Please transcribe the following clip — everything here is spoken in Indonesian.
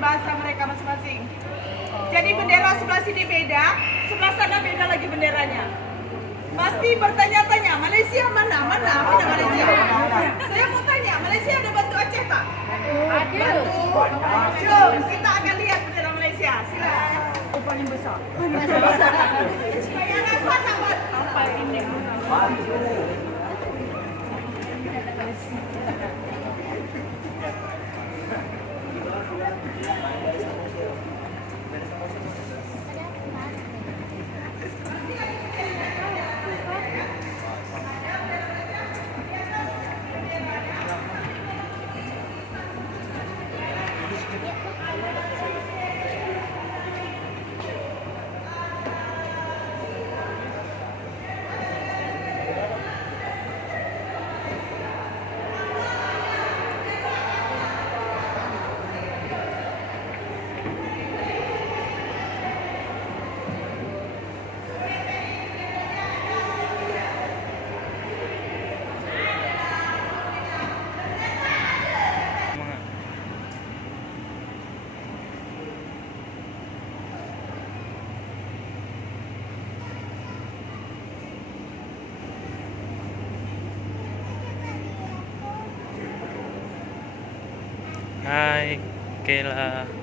berbahasa mereka masing-masing. Jadi bendera sebelah sini beda, sebelah sana beda lagi benderanya. Pasti bertanya-tanya, Malaysia mana Malaysia? Saya mau tanya, Malaysia ada bantu Aceh tak? Ada. Jom, kita akan lihat bendera Malaysia. Silakan. Oh, paling besar. Yang asal tak buat? Sampai ini. Hai, Kela.